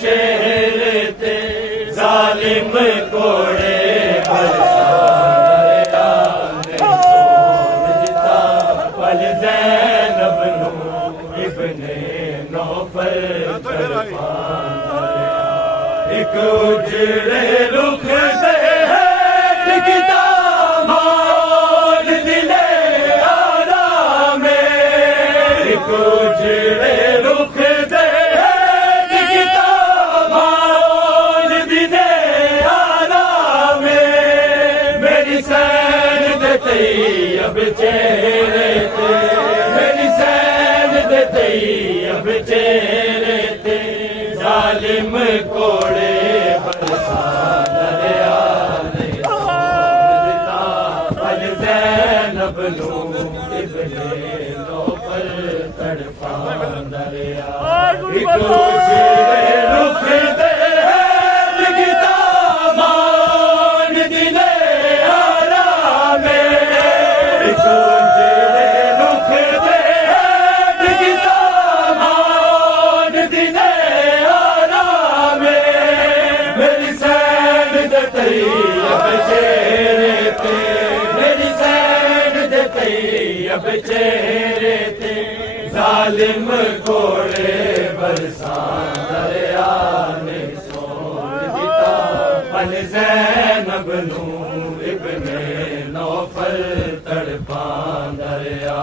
चेहरे ते जालिम कोड़े पल ज़ैनब नू इब्ने नौफल एक उजड़े रुख दे टिकता मान दिले आराम एक उजड़े रुख दे टिकता मान दिले आराम मेरी सैन देते अब चेहरे ते मेरी सैन देते अब चेहरे ते जालिम कोड़े बरसा दरिया ने सोचता पल ज़ैनब नू इब्ने नौफल तड़पा दरिया एक उजड़े रुख दे लिखता मान दिले आराम एक उजड़े रुख दे लिखता मान दिले आराम मेरी सैन देते अब चेहरे ते मेरी सैन देते अब चेहरे ते जालिम कोड़े बरसा दरिया ने सोचता पल ज़ैनब नू इब्ने नौफल तड़पा दरिया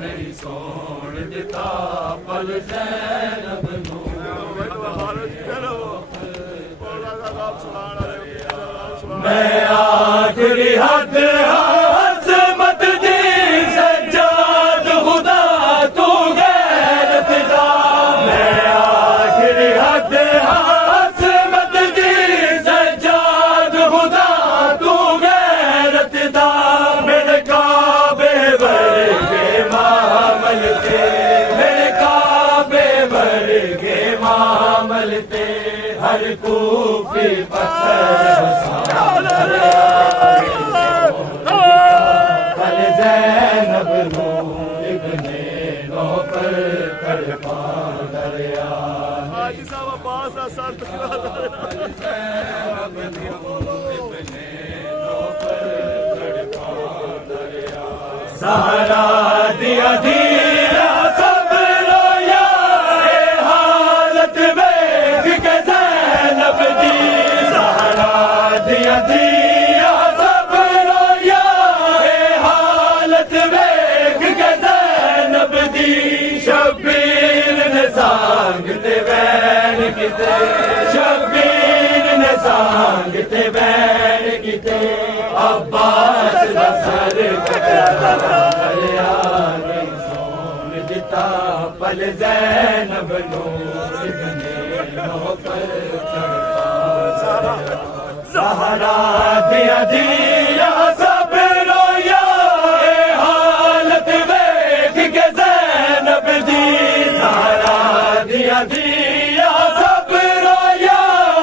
मेरी सोचता पल ज़ैनब नू मैं आखिरी हद हसमत दी सज्जाद खुदा तू गैरत दा मैं आखिरी हद हसमत दी सज्जाद खुदा तू गैरत दा मेरे काबे वर्गे मामल ते मेरे काबे वर्गे मामल ते हर कूफी पत्थर पल ज़ैनब नू इब्ने नौफल तड़पा दरिया हाजी साहब अब्बास दा सर टकरा पल ज़ैनब नू इब्ने नौफल तड़पा दरिया ज़हरा दिया धीरा सब रोया ए हालत वेख के ज़ैनब दी ज़हरा दिया धीरा सब रोया ए हालत वेख के ज़ैनब दी शब्बीर ने सांग ते वैन किते शब्बीर ने सांग ते वैन किते अब्बास दा सर कटदा ने सोन दिता पल ज़ैनब नू इब्ने नौफल तड़पा ज़हरा दिया धीरा सब रोया ए हालत वेख के ज़ैनब दी ज़हरा दिया धीरा सब रोया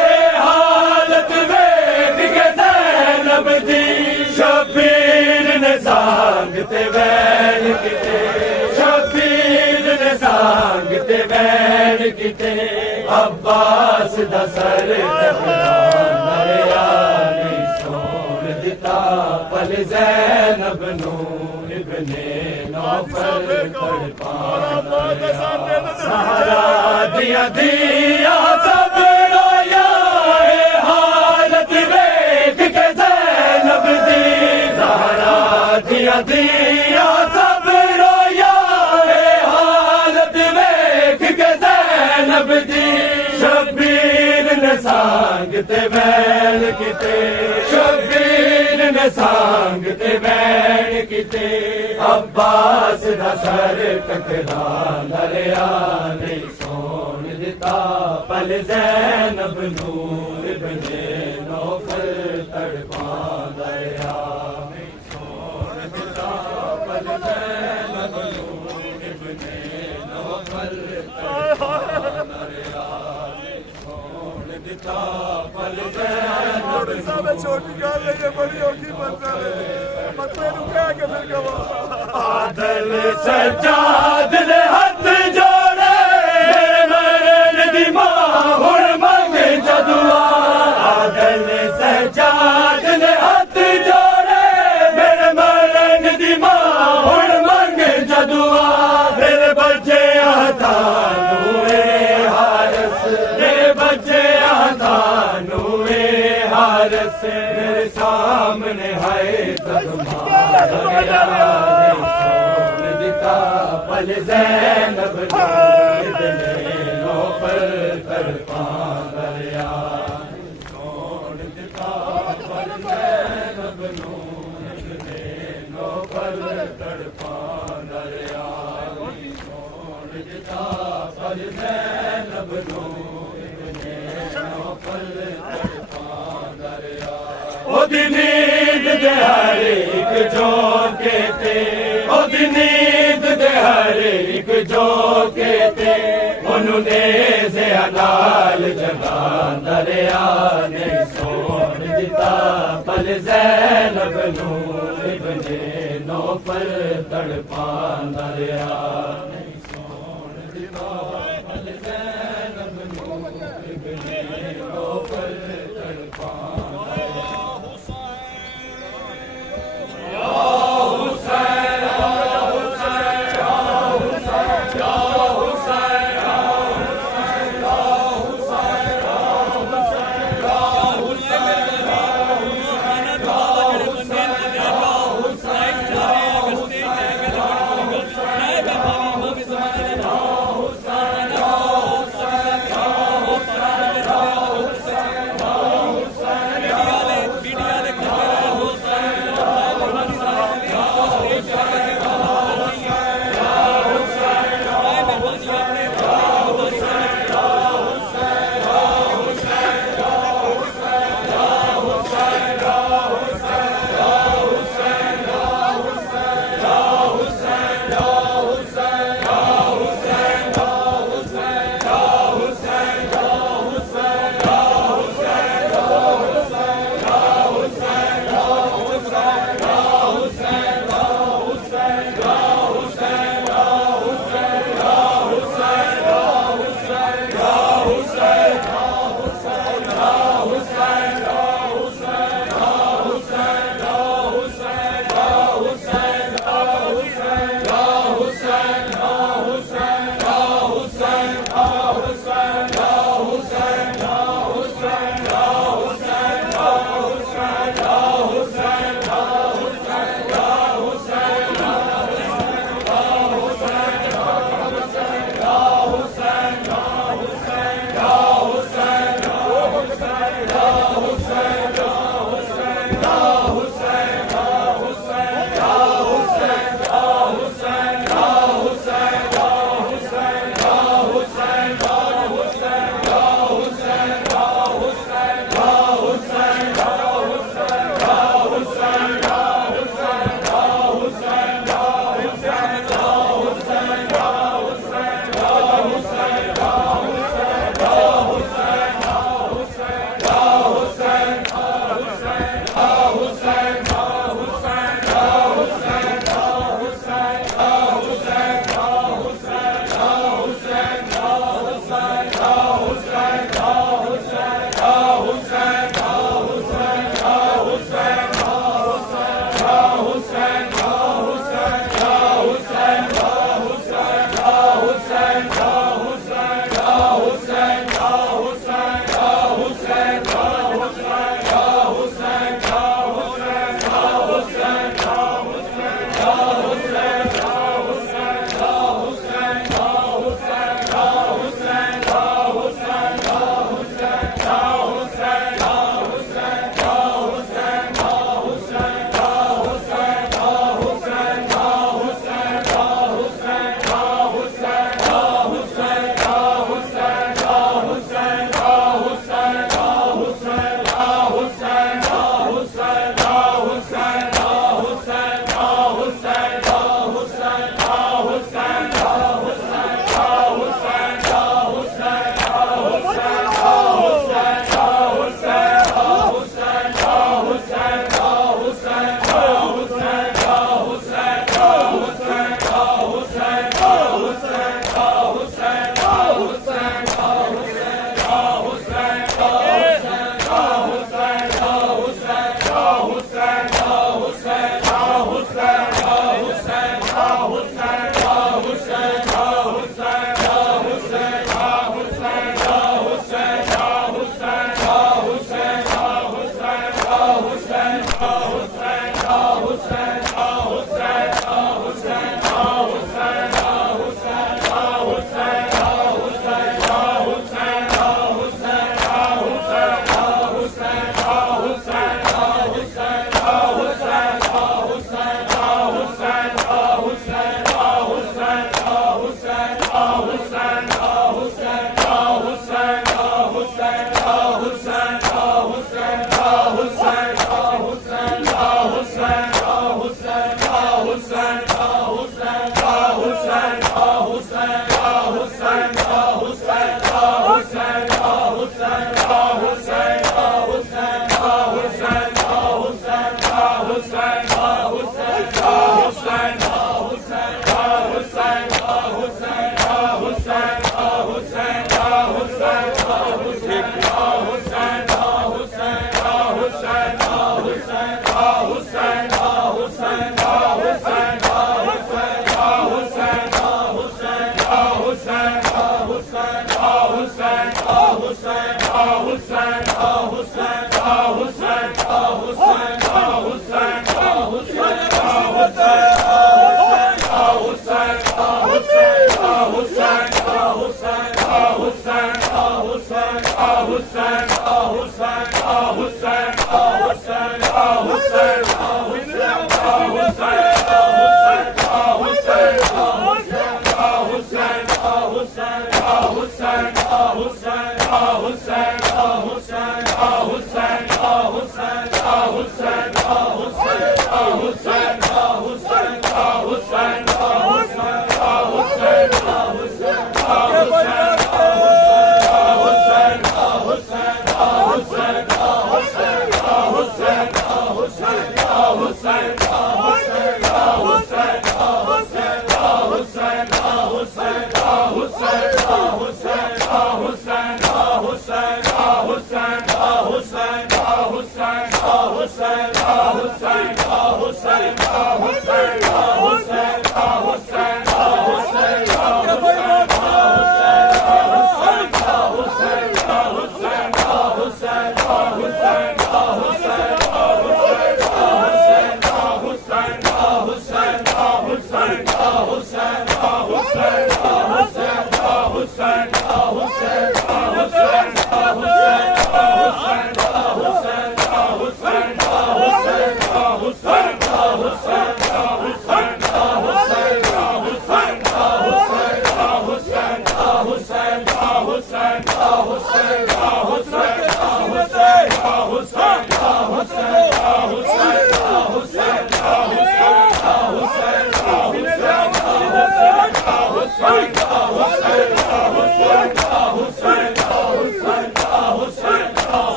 ए हालत वेख के ज़ैनब दी शब्बीर ने सांग ते वैन किते शब्बीर ने सांग ते वैन किते अब्बास दा सर पल ज़ैनब नू इब्ने नौफल तड़पा ज़हरा दिया धीरा सब रोया ए हालत वेख के ज़ैनब दी ज़हरा दिया धीरा सब रोया ए हालत वेख के ज़ैनब दी शब्बीर ने सांग ते वैन किते शब्बीर ने सांग ते बैठ किते अब्बास दा सर टकरा दरिया ने सोन दिता पल ज़ैनब नूर बने नौफल तड़पा दरिया ने सोन दिता पल ज़ैनब नूर बने नौफल तड़पा दरिया ने सोन दिता पल छोटी गल है ये बड़ी औखी मंजर है मते नु कह के फिर कहो आदल सजाद ने हाथ जोड़े मरण दी मां हुण मंगे जदुआ आदल सजाद ने हाथ जोड़े मेरे मरण दी मां हुण मंगे जदुआ मेरे बच्चे आतानुए हारस मेरे बच्चे आतानुए हारस मेरे सामने है सोन दिता पल ज़ैनब नौफल तड़पा दरिया सोन दिता पल ज़ैनब नौफल तड़पा दरिया सोन दिता पल ज़ैनब नौफल तड़पा दरिया ओदी नींद दे हर एक झोंके ते ओदी नींद दे हर एक झोंके ते ओनू नेज़े नाल जगा दरिया ने सोन दिता पल ज़ैनब नूर बने नौफल तड़पा दरिया ने सोन दिता पल ज़ैनब नूर बने नौफल तड़पा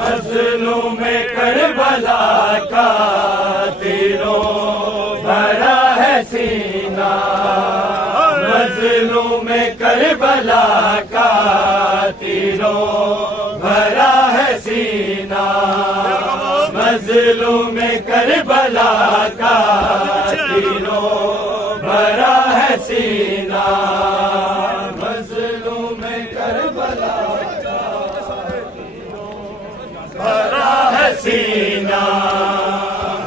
मजलूम में करबला का तीरों भरा है सीना, मजलूम में करबला का तीरों भरा है सीना, मजलूम में करबला का तीरों भरा है सीना, मजलूम में करबला भरा है सीना,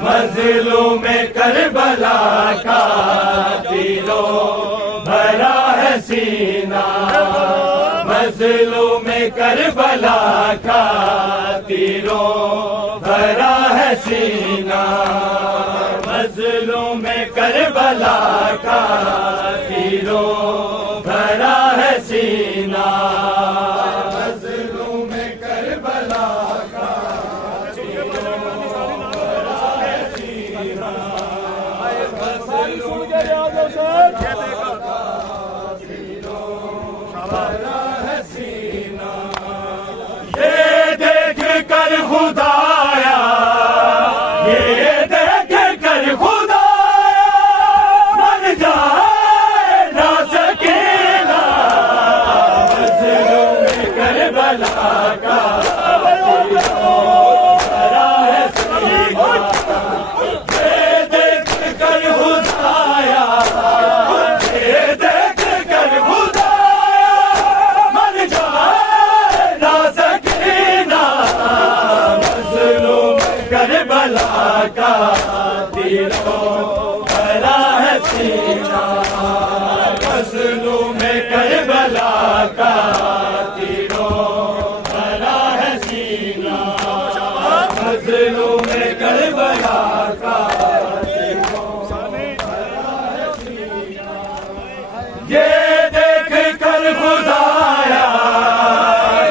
मजलूम में करबला का तीरों भरा है सीना, मजलूम में करबला का तीरों भरा है सीना, मजलूम में करबला का तीरों भरा है सीना, मजलूम में करबला ये देखो भरा है सीना। करबला का तीरों भरा है सीना ये देख कर खुदाया ये देख कर खुदाया मर जाए ना सकीना मजलूम करबला का तीरों भरा है सीना मजलूम करबला का तीरों भरा है सीना मजलूम करबला का ये देख कर खुदाया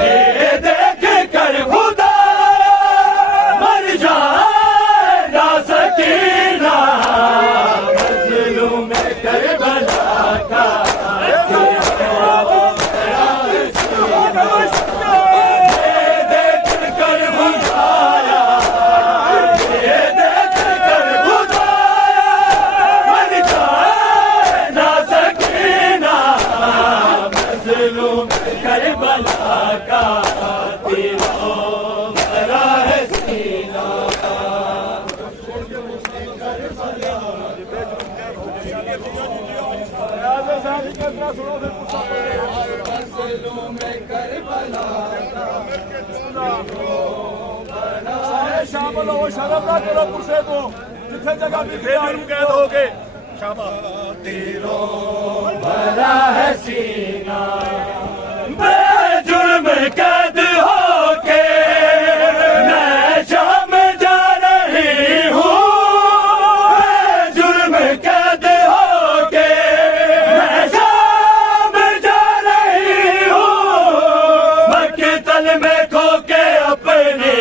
ये देख कर खुदाया मर जाए ना सकीना मजलूम करबला का करबला का तीरों भरा है सीना शामिल हो शर्म ना करो गुस्से को जिथे जगह भी कैद हो गए तीरों भरा है सीना बेजुर्म कैद होके मैं शाम जा रही हूँ बेजुर्म कैद होके मैं शाम जा रही हूँ मक्तल में खो के अपनी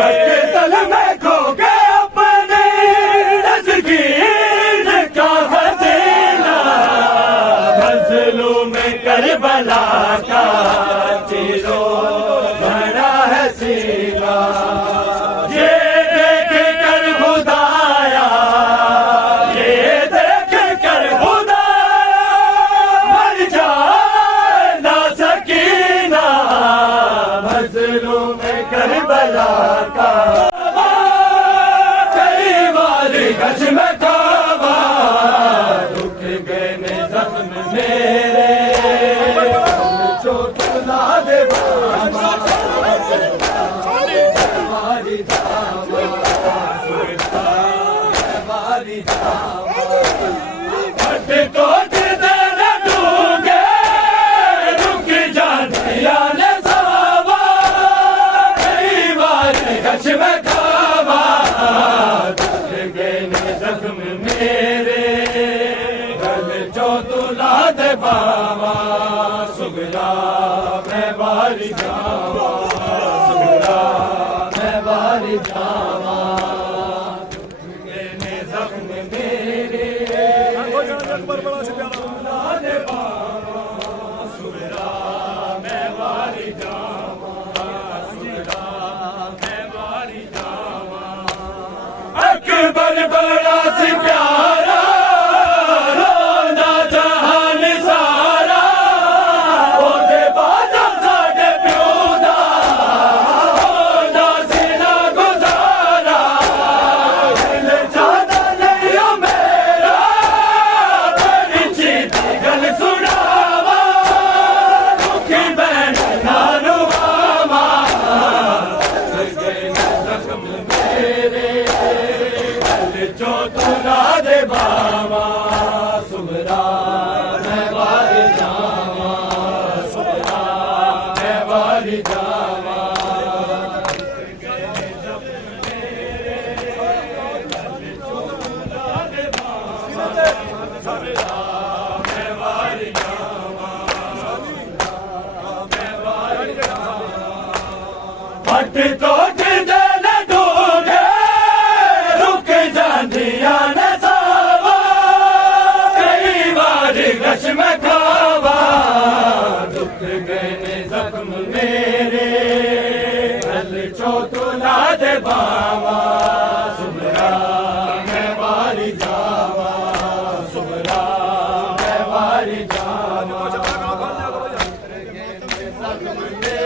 मक्तल में खो के अपनी तस्वीर का हसीना मजलूम करबला का तीरों भरा है सीना ये देख कर खुदाया ये देख कर खुदाया मर जाए ना सकीना मजलूम करबला का कई बार गश में काबा रुक गए ने जख्म मेरे चोट ना दे तो देने दूंगे रुक जानिया ने सावा कई बार गश में काबा रुक गए ने जख्म मेरे गल जो तुला दे बाबा सुगरा मैं बारी जावा सुगरा मैं बारी जावा मैंने जख्म मेरे अकबर बड़ा से प्यारा तुला दे बाबा सुगरा मैं बारी जावा सुगरा मैं बारी जावा अकबर बड़ा से प्यारा रोना जहान सारा ओदे बाजा साडे प्यो दा ओदा सीना गुजारा दिल जादा नहीं ओ मेरा बड़ी चीती गल सुनावा दुखी बहन नानू मामा जख्म मेरे जो तुला दे बाबा सुबरा मैं बारी जावा सुबरा मैं बारी जावा फट तो देने दूंगे रुक जानिया ने सावा कई बार गश में खावा दुख गए ने जख्म मेरे गल चो तुला दे बावा सुबरा मैं बारी जावा सुबरा मैं बारी जावा जख्म मेरे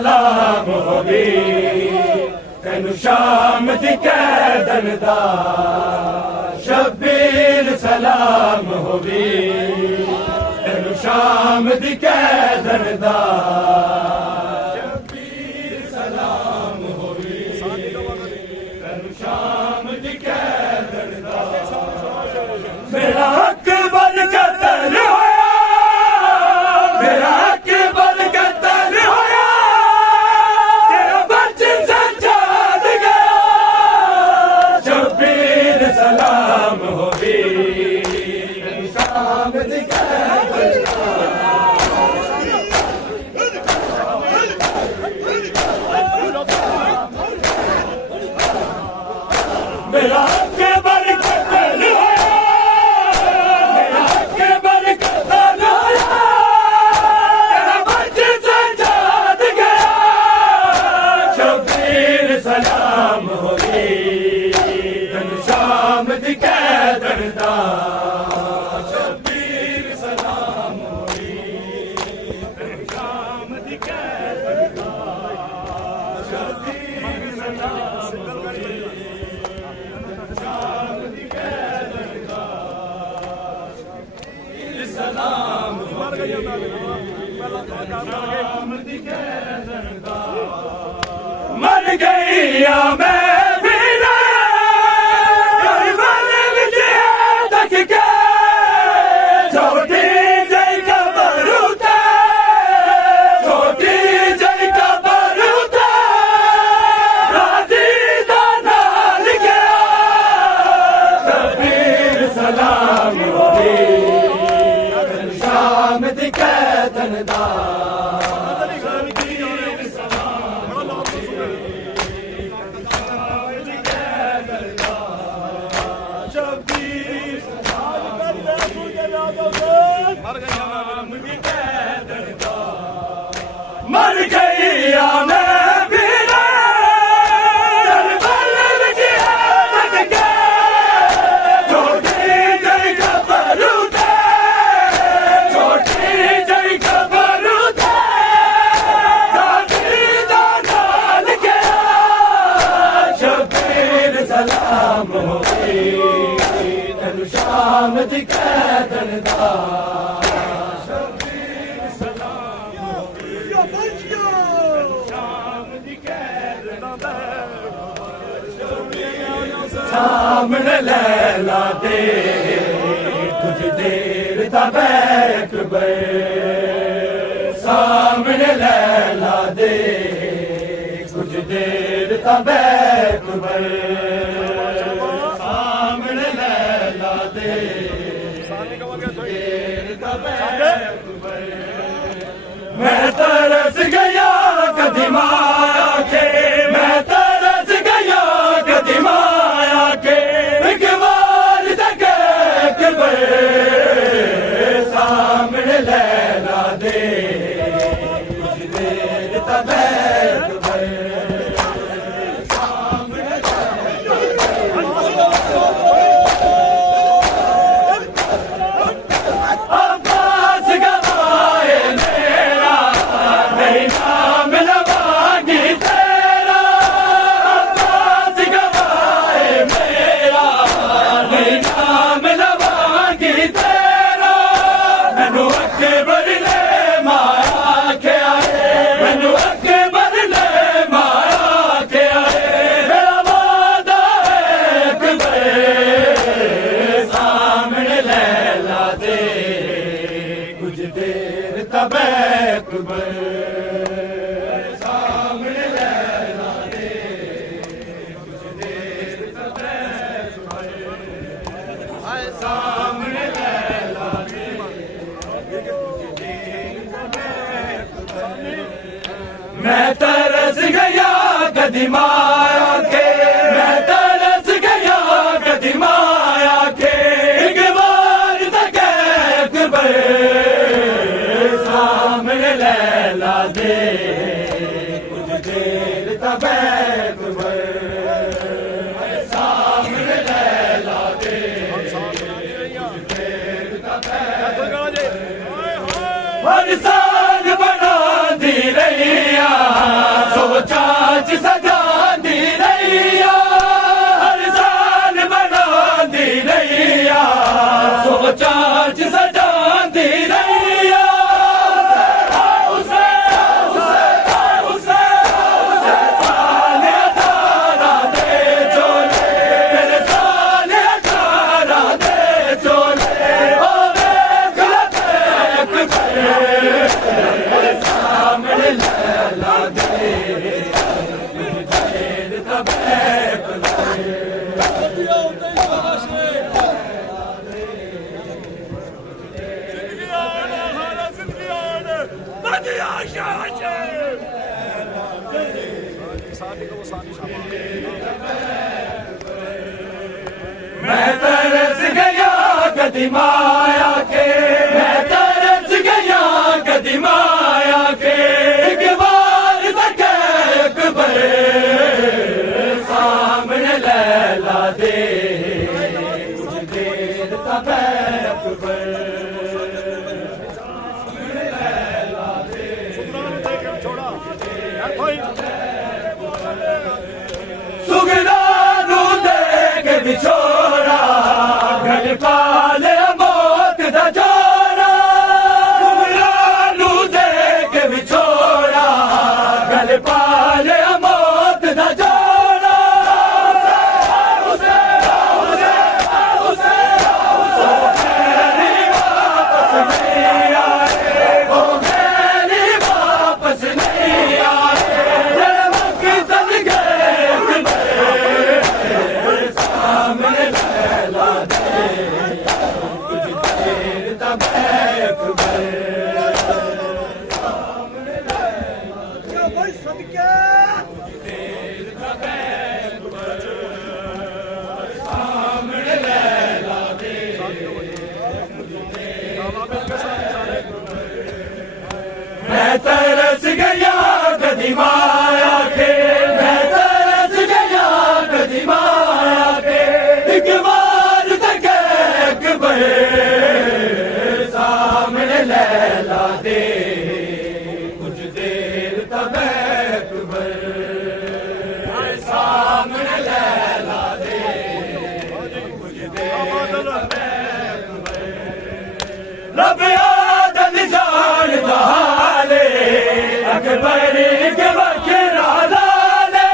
सलाम होवी तेनु शाम दी कैदन दा शब्बीर सलाम होवी तेनु शाम दी कैदन दा शब्बीर सलाम होवी तेनु शाम दी कैदन दा मेरा हक बन कतल होया मेरा हक बन कतल होया तेरा बच्चन सजाद गया शब्बीर सलाम होवी शाम दी कैदन दा मेरा हक बन कतल होया मेरा हक बन कतल होया तेरा बच्चन सजाद गया शब्बीर सलाम होवी तेनु शाम दी कैदन दा शब्बीर सलाम होवी तेनु शाम दी कैदन दा शब्बीर सलाम होवी शाम दी कैदन दा सलाम होवी शाम दी कैदन दा मर गईया मैं भी ना करबल विच तक के छोटी जई कबर उते छोटी जई कबर उते राजी दा नाल गया शब्बीर सलाम होवी तेनु शाम दी कैदन दा शब्बीर सलाम होवी शब्बीर मर गईया मैं भी ना करबल विच तक के छोटी जई कबर उते छोटी जई कबर उते राजी दा नाल गया शब्बीर सलाम होवी तेनु शाम दी कैदन दा शब्बीर सलाम होवी शाम दी कैदन दा सामने लैला दे कुछ देर दा बैठ बे सामने लैला दे कुछ देर दा बैठ बे सामने लैला दे देर दा बैठ बे मैं तरस गया कदी माया के मैं तरस गया कदी माया के एक बार तक बे सामने लैला दे कुछ देर तक बैठ बे सामने अब्बास गवाए मेरा नहीं नाम लवागी तेरा अब्बास गवाए मेरा नहीं नाम लवागी तेरा मैनू अकबर ने माया के आए मैनू अकबर ने माया के आए मेरा वादा एक बे सामने लैला दे कुछ देर तब बे सामने लैला दे कुछ देर तब सामने लैला दे कुछ देर तब मैं तरस गया कदी माया के मैं तरस गया कदी माया के एक बार तक बे सामने लैला दे कुछ देर तब बे सामने लैला दे कुछ देर तब हर साल बना दी रही कदी माया के मैं तरस गया कदी माया के एक बार तक अकबर सामने लैला दे कुछ देर तक अकबर सुगरानू देख बिछोड़ा घर पाले मौत दा जोड़ा सुगरानू देख बिछोड़ा घर पाले मौत दा जोड़ा वापस नहीं आए वो मेरी वापस नहीं आए मैं तरस गया कदी माया के मैं तरस गया कदी माया के एक बार तक अकबर सामने लैला दे कुछ देर तक अकबर सामने लैला दे कुछ देर तक अकबर रब आदम जान दहाले अकबर के बखरा लाले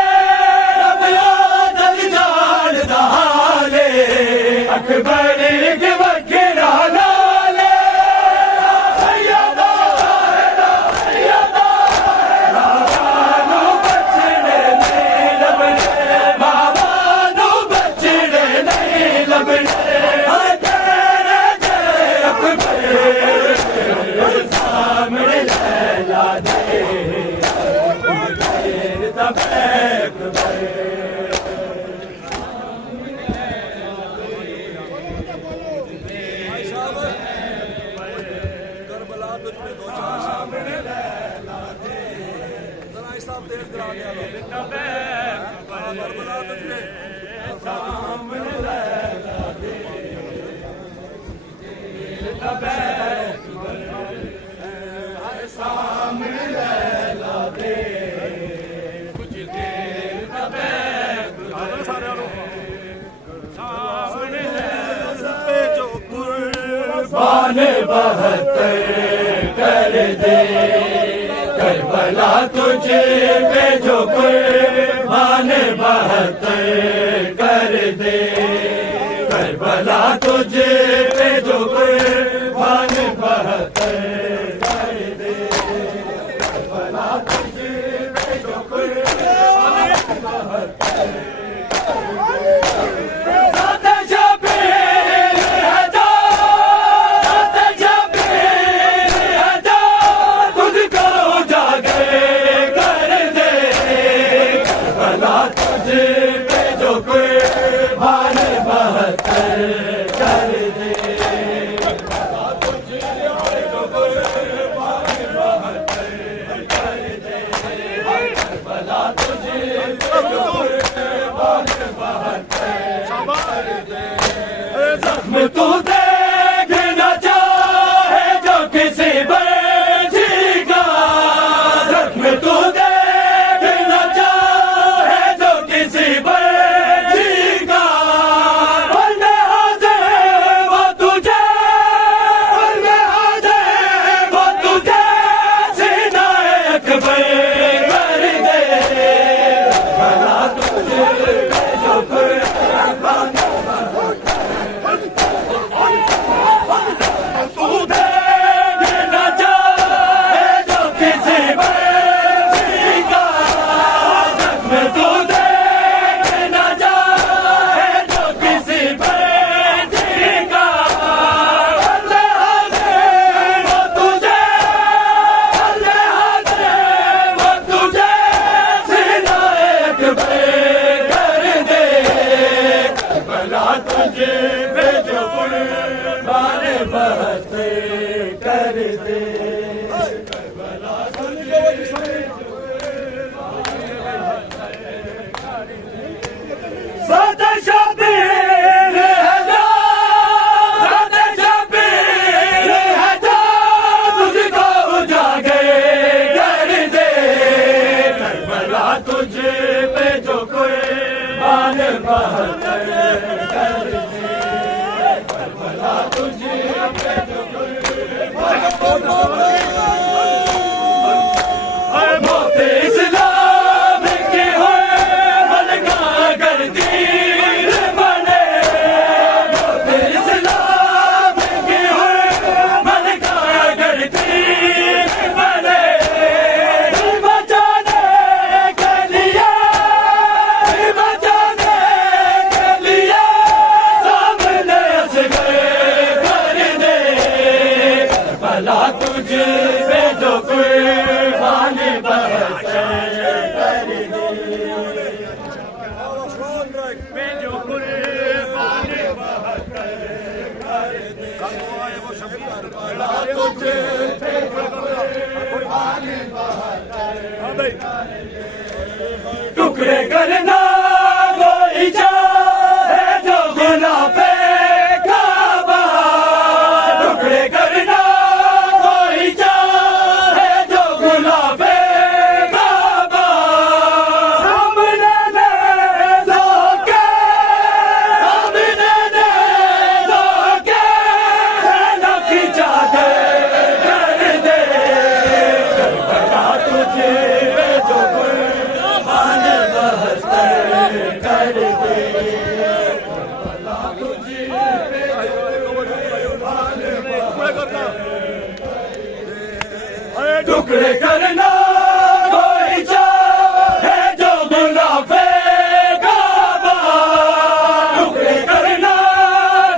रब आदम जान दहाले अकबर के बखरा लाले सैयदा सैयदा बाबानो बचड़े नहीं लबने बाबानो बचड़े नहीं लबने तेरे जय अकबर सामने लैला दे तब अकबर करबला तुझ पे दो चार सामने लैला दे जरा हिसाब तेज करा दिया करबला तुझ पे सामने लैला दे तब सामने लैला दे कुछ देर तब सामने लैला पे जो कुर्बान 72 कर दे करबला तुझे पे जो कुर्बान 72 कर दे करबला तुझे पे जो कुर्बान 72 कर दे करबला तुझे पे जो कुर्बान 72 तुझे पे जो कुर्बान 72 कर बहते कर दे। ज़ाते शबीर है जा, ज़ाते शबीर है जा, तुझको उजागर कर दे। करबला तुझ पे जो कुर्बान बहते कर दे। करबला तुझ पे जो मौत इस्लाम की हो मलका कर दीर बने। मौत इस्लाम की हो मलका कर दीर बने। बचाने के लिए, बचाने के लिए सामने असगर कर दे। करबला तुझ पे जो कुर्बान बहते कर दे। पे जो कुर्बान बहते कर दे। करबला तुझ पे जो कुर्बान बहते कर दे। टुकड़े करना कोई चाहे जो गुलाफे काबा। टुकड़े करना कोई चाहे जो गुलाफे काबा। सामने ले धोखे, सामने ले धोखे, न खिंचा दे कर दे। करबला तुझे जो कुर्बान बहते कर दे। करबला तुझे टुकड़े करना कोई चाहे जो गुलाफे काबा। टुकड़े करना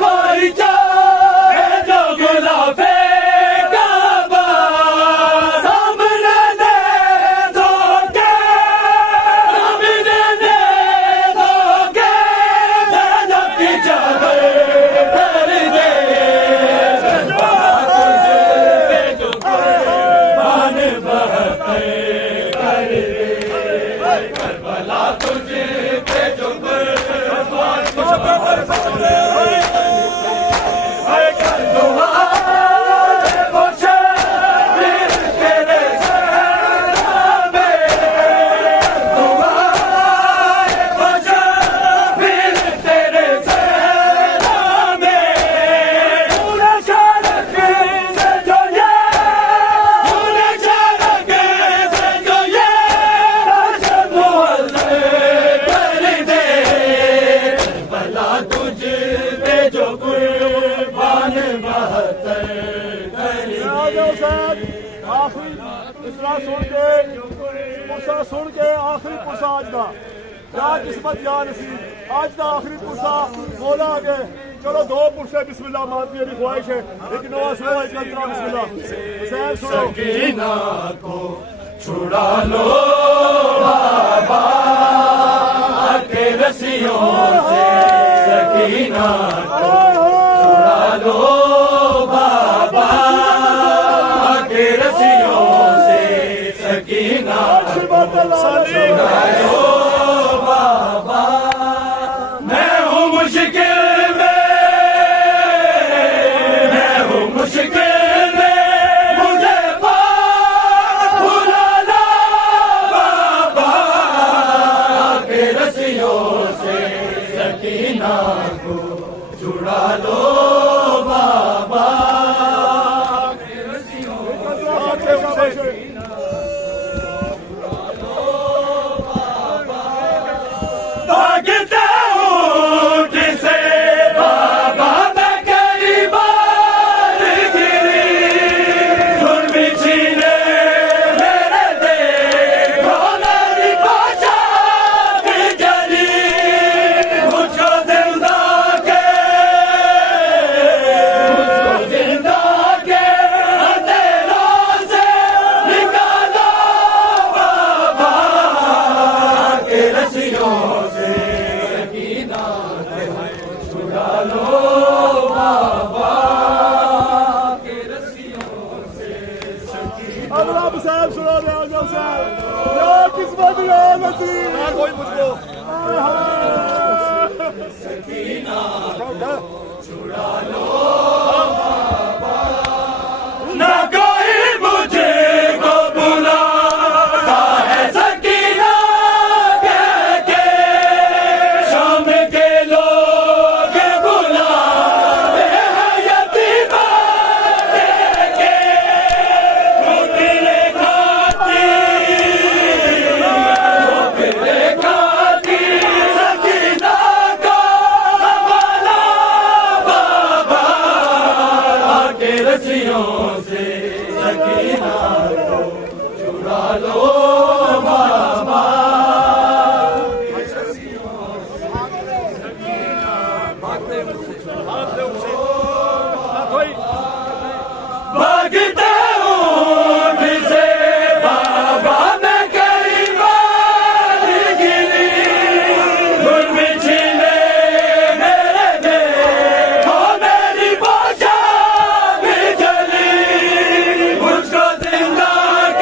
कोई चाहे जो गुलाफे काबा। सामने दे धोखे, सामने दे धोखे, जन्नत की चादर कर दे। करबला तुझे पे जो कुर्बान बहते कर दे। करबला तुझे पे जो कुर्बान कर दुआ वो शबीर तेरे सलामे। दुआ वो शबीर तेरे सलामे। पूरा शरक से जो ये, पूरे शरक से जो ये राशन मुअल्ले कर दे। करबला तुझ पे जो कुर्बान बहते कर दे। आखिरी इसरा सुन के आखिरी पुरसा अज का या किस्मत या नसीब। अज का आखिरी पुरसा मौला आगे। चलो दो पुरसे बिस्मिल्लाह मारती मेरी ख्वाहिश है। एक नवा सुनो, एक अंतरा बिस्मिल्लाह। हुसैन सुनो। सकीना को छुड़ा लो बाबा के रस्सियों से। सकीना को छुड़ा लो बाबा के रस्सियों से। सकीना को छुड़ा लो बाबा। मैं हूँ मुश्किल में, मैं हूँ मुश्किल में, मुझे भुला लो बाबा के रस्सियों से। सकीना को या नसीर कोई मुझको ना कोई मुझे को बुलाता है सकीना कह के शाम के लोग बुलाते हैं यतीमा कह के ठोकरे खाती सकीना का संभाला बाबा के रस्सियों से सकीना को चुरा लो बाबा भागते ऊँट से बाबा मैं कई बार गिरी धुन छिले मेरे देखो मेरी पोशा भी जली मुझको जिंदा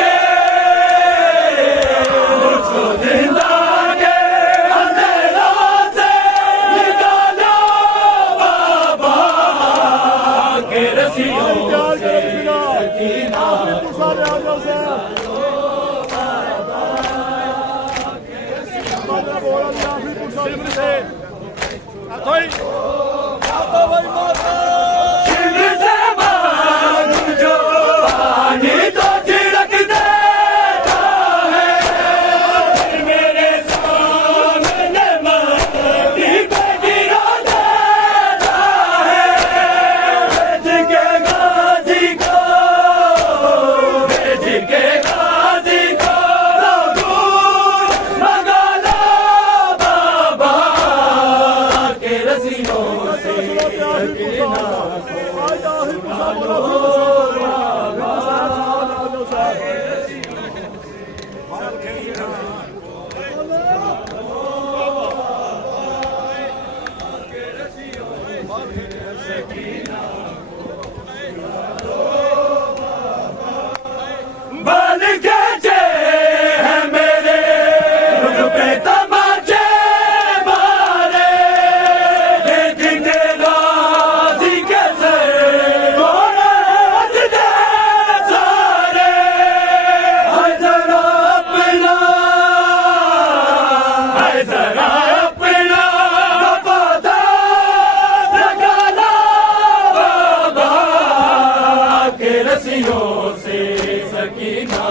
के अंधेरों से निकालो बाबा के रस्सियों से सकीना सारे आ जाओ सर बोला दिया फिर कुछ से अतोई शिव से मांग जो पानी तो छिड़क देता है मेरे सामने माटी पे गिरा देता है भेज के गाजी को दूर मंगा लो बाबा के रस्सियों से सकीना बन के चे है मेरे रुख पे तमाचे मारे देख के गाजी के सर घोड़े हंसते सारे है जरा अपना वफादार जगाना बाबा के रस्सियों से सकीना